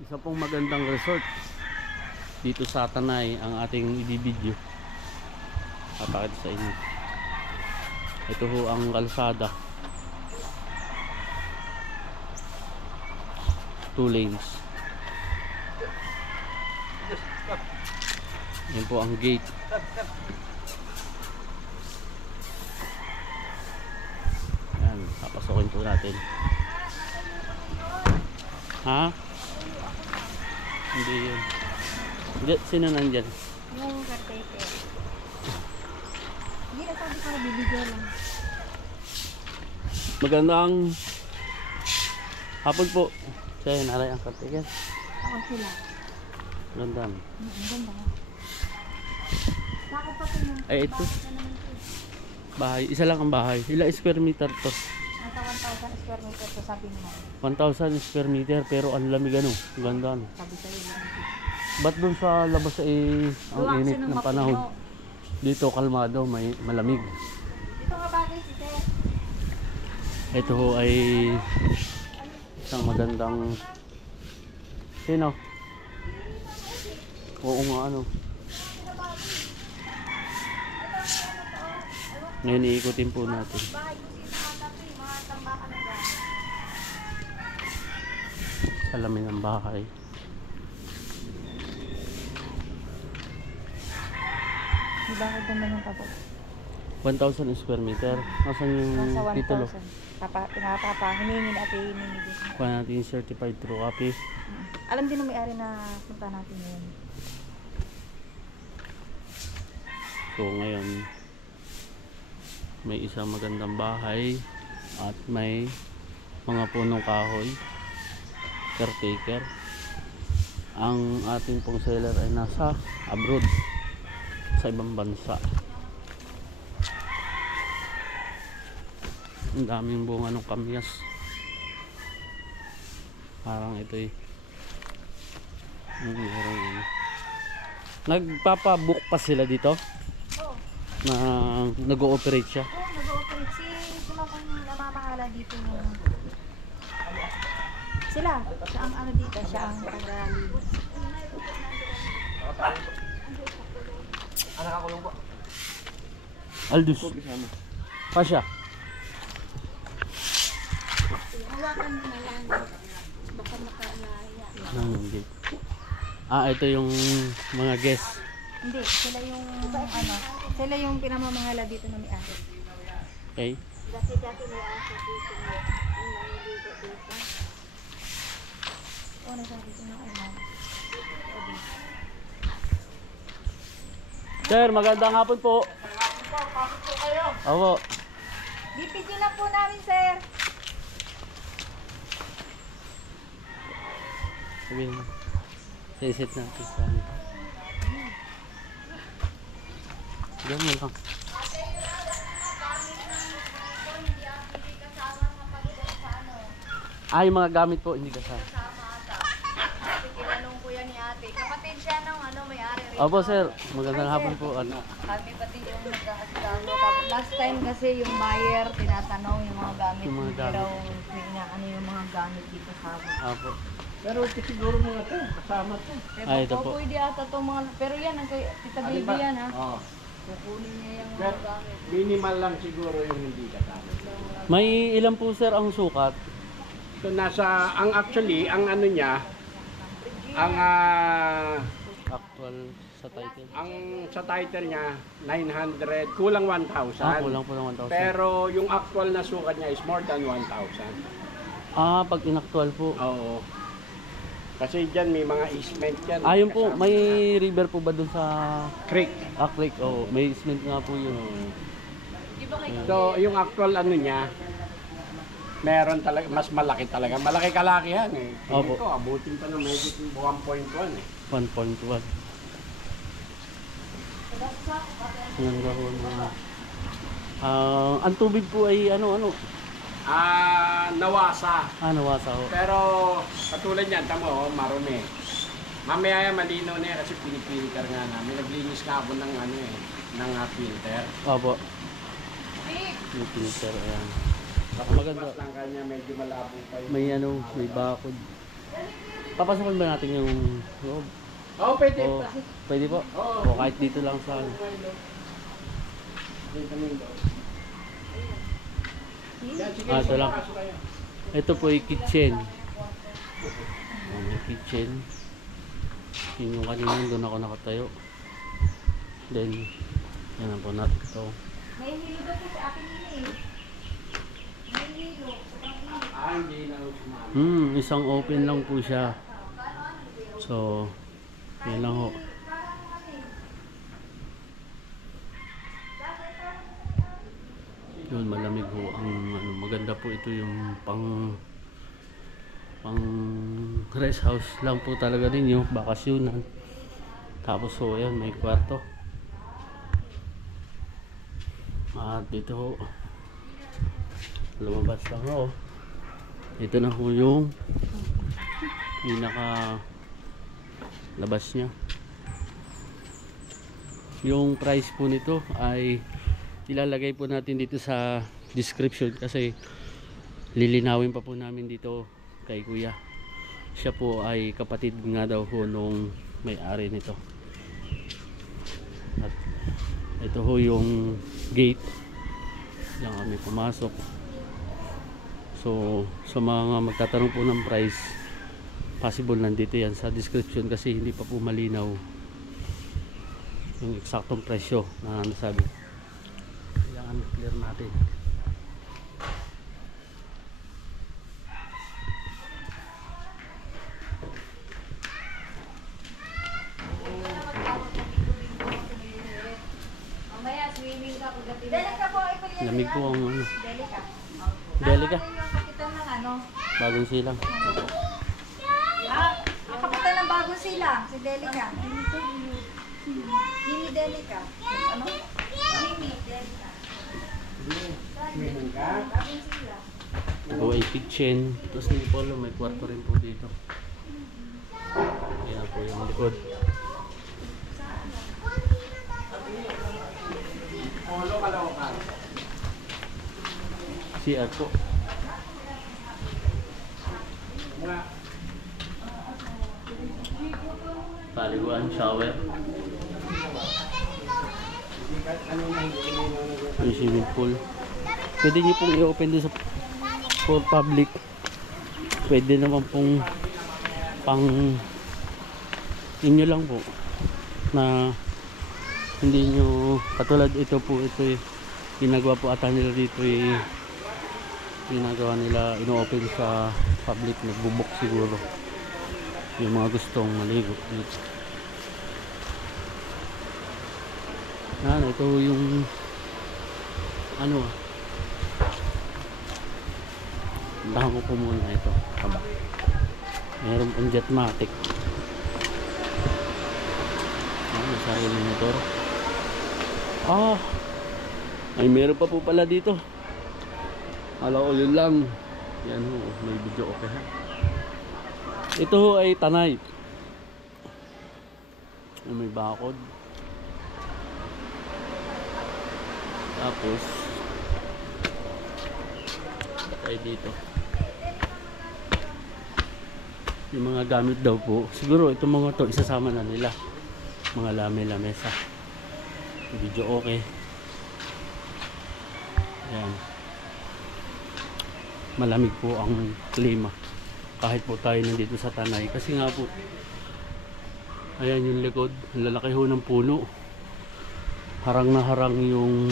Isa pong magandang resort dito sa Tanay ang ating i-video. Papakita sa inyo. Ito ho ang kalsada. 2 lanes. Yan po ang gate. Yan, papasokin po natin. Ha? Hindi yun. Sino nandyan? Yung caretaker. Hindi na sabi ko na bibigyan lang. Magandang hapon po. Siya naray ang caretaker. Ako sila. Magandang. Ganda ka. Bakit pa ito yung Ay, ito. bakit na naman ito? Bahay. Isa lang ang bahay. Ilang square meter to? Nasa 1,000 square meter to sabi mo. 1,000 square meter pero ang lamig ano. Ganda ano. Sabi sa'yo lang. Ba't dun sa labas ang init ng panahon? Dito kalmado, may malamig. Dito nga bagay si Sir. Ito ho ay isang magandang sino? Oo nga ano. Ngayon iikutin po natin. Bahay ko si Matapi, mga tambakan na dyan. Salamin ng bahay. Di bakit naman yung tapos? 1,000 square meter. Nasaan yung Nasa titulo? 1,000. Pinapapa, hiningin at hihiningin dito. Kuha natin yung certified true copy. Alam din ng may-ari na punta natin yun. So ngayon may isang magandang bahay at may mga punong kahoy. Caretaker. Ang ating pong seller ay nasa abroad, sa ibang bansa. Ang daming bunga ng kamyas. Parang ito meron yun. Nagpapabook pa sila dito Oo. na nag-ooperate siya. Oo, nag-ooperate. Sino pang namamahala dito yung... Sila. Siya ang ano dito. Siya ang taga-linis. Aldus. Pasya. Hawakan mo na lang. Baka makalaya. Hindi. Ito yung mga guest. Hindi. Sila yung ano. Sila yung pinamamahala dito na may-ari. Okay. Dati may aso dito. Yung naniligo dito. O, nasabi ko na ulan. Sir, magandang hapon po. Opo. DPG na po namin, sir. Sabihin mo. Sisit natin sa ano. Ganun lang. Yung mga gamit po, hindi kasama. Tinanong ko yan ni ate. Kapatid siya ng ano, may-ari rin. Opo sir, magandang hapon po. Kami pati yung nagkakasama. Last time kasi yung buyer, tinatanong yung mga gamit. Yung mga Hindi gamit. raw ano yung mga gamit dito sa amin. Opo. Pero siguro mga to, kasama to. Ito po. Pwede ata itong mga... Pero yan, ang tita baby yan ha. Oo. Kukunin niya yung mga Pero gamit. minimal lang siguro yung hindi kasama. May ilan po sir ang sukat? So nasa, ang actually, ang ano niya, ang Actual sa title. ang sa title niya, 900, kulang 1,000. Kulang po ng 1,000. Pero yung actual na sukat niya is more than 1,000. Pag inactual po. Oo. Kasi dyan may mga easement dyan. Yun po, kasama. may river po ba dun sa Creek. Creek? May cement nga po yun. So yung actual ano niya, meron talaga, mas malaki talaga. Malaki kalakihan eh. Opo. Ito, abutin pa ng medyo 1.1 eh. 1.1. Ganda po mga... ang tubig po ay ano? Nawasa. Nawasa ho. Pero katulad niyan, tamo, marumi. Mamaya malino na yan kasi pinipilter nga namin. Naglinis ka ako ng ano eh, ng filter. Opo. May filter, ayan. Maganda. Tapos lang kanya medyo malabo pa yun. May bakod. Papasokin ba natin yung loob? Oo, pwede. O, pwede po? Oo. O kahit dito lang sa... Sige, Ito lang. pasok kayo. Ito po yung kitchen. May kitchen. Yun yung kanina doon ako nakatayo. Then, yan po natin ito. May hilo daw po sa akin yun eh. May hilo. Hindi na sumama. Isang open lang po siya. So, yan lang ho. Yun, malamig ho ang ano, maganda po ito yung pang rest house lang po talaga ninyo, bakasyonan. Tapos ho, yan, may kwarto. At dito ho, lumabas lang ho. Ito na ho yung pinaka labas niya. Yung price po nito ay ilalagay po natin dito sa description kasi lilinawin pa po namin dito kay kuya. Siya po ay kapatid nga daw ho nung may-ari nito. At ito ho yung gate. Diyan kami pumasok. So sa mga magtatanong po ng price, possible nandito yan sa description kasi hindi pa po malinaw yung eksaktong presyo na nasabi. Kailangan clear natin. Mamaya, swimming ka pagdating. Delika po, ipilin Lamig po ang ano. Delika. Delika. Ano yung kapitan ng ano? Bagong silang. Ang kapitan ng bagong silang, si Delika. Mimi Delika. Ano? Mimi Delika. Meron ka? Bagong silang. Ito ay kitchen. Tapos ni Polo may kwarto rin po dito. Yan po yung likod. Polo Caloocan. CR po. Nga. Paliguan, shower. Ano na hindi mo Yung swimming pool. Pwede nyo pong i-open doon sa for public. Pwede naman pong pang inyo lang po na hindi nyo katulad ito po, ito ginagawa po ata nila dito ginagawa nila, ino-open sa public, nagbubok siguro yung mga gustong maligo dito. Ito yung ano, dahan ko po muna ito kaba. Meron pong jetmatic. May sariling motor. Ay meron pa po pala dito. Alam ko yun lang. Yan ho, may video okay ha. Ito ho ay Tanay. May bakod. Tapos ay dito yung mga gamit daw po, siguro itong mga to isasama na nila, mga lamesa. Video okay. Ayan, malamig po ang klima kahit po tayo nandito sa Tanay kasi nga po ayan yung likod, lalaki ho ng puno, harang na harang yung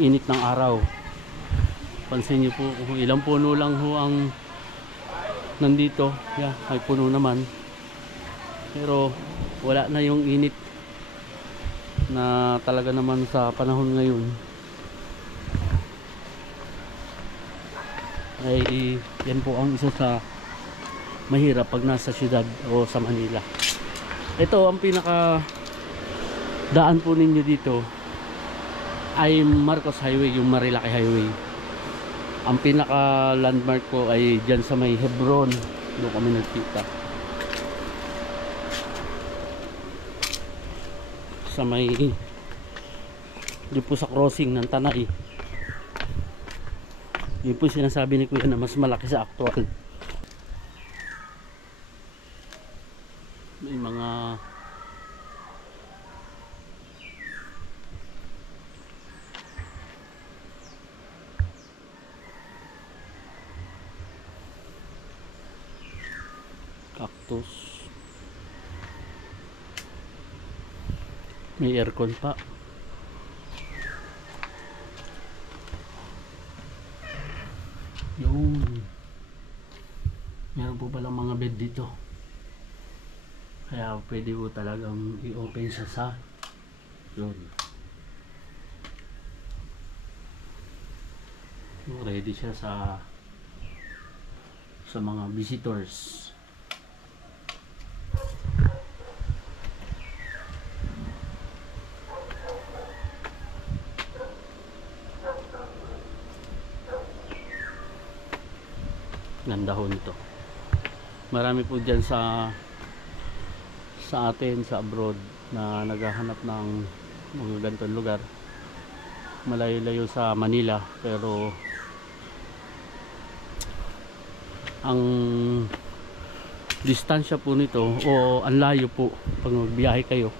init ng araw. Pansin niyo po kung ilang puno lang ho ang nandito. Yeah, ay puno naman. Pero wala na yung init na talaga naman sa panahon ngayon. Ay yan po ang isa sa mahirap pag nasa syudad o sa Manila. Ito ang pinaka daan po ninyo dito ay Marcos Highway, yung Marilaki Highway. Ang pinaka landmark po ay dyan sa may Hebron, doon kami nagkita sa may doon po sa crossing ng Tanay. Yun po sinasabi ni Kuya na mas malaki sa actual. may mga cactus, may aircon pa. Yun, meron po palang mga bed dito, kaya pwede po talagang i-open siya sa yun. Ready siya sa mga visitors. Ganda ho nito. Marami po dyan sa atin sa abroad na naghahanap ng mga ganitong lugar, malayo-layo sa Manila, pero ang distansya po nito o ang layo po pag magbiyahe kayo,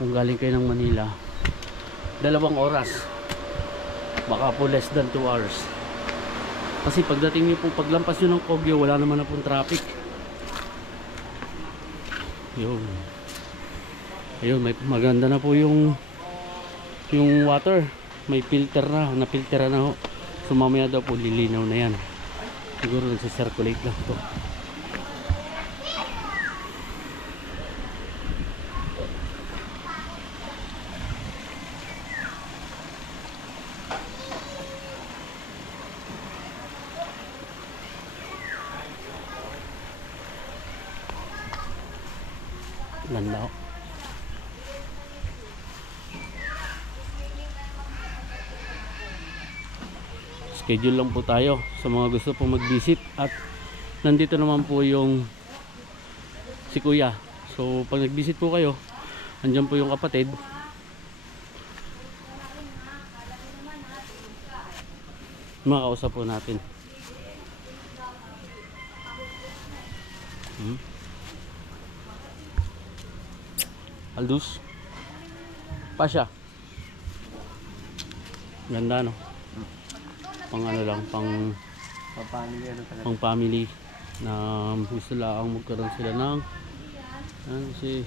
kung galing kayo ng Manila, 2 oras, baka po less than 2 hours. Kasi pagdating nyo po, paglampas nyo ng Kogyo, wala naman na pong traffic. Yun. Ayun, may maganda na po yung water. May filter na, napiltera na ho. So mamaya daw po lilinaw na yan. Siguro nasa-circulate lang to. Ganda ho. Schedule lang po tayo sa mga gusto po mag-visit, at nandito naman po yung si Kuya. So pag nag-visit po kayo, andyan po yung kapatid. Makakausap po natin. Aldous Pasha. Ganda no. Pang ano lang, pang Family, ano talaga. pang family na gusto lang magkaroon sila ng kasi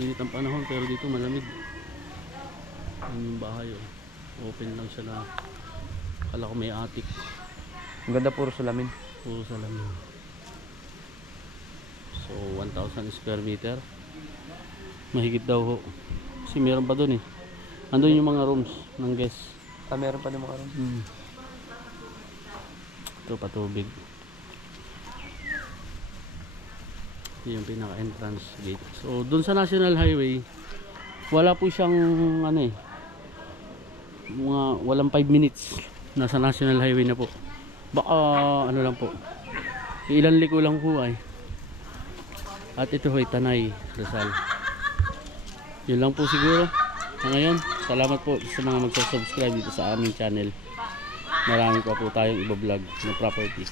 init ang panahon, pero dito malamig. Yung bahay open lang siya na, akala ko may attic. Ang ganda, puro salamin. Puro salamin. So 1,000 square meter. Mahigit daw ho. Kasi meron pa dun andun yung mga rooms ng guests. Meron pa din mga room. Ito patubig. Ito yung pinaka entrance gate. So dun sa National Highway, wala po siyang mga walang 5 minutes nasa National Highway na po. Baka ano lang po, ilan liko lang po ay. At ito ay Tanay, Rizal. Yun lang po siguro ngayon. Salamat po sa mga magsasubscribe dito sa aming channel. Marami pa po tayong iba-vlog na property.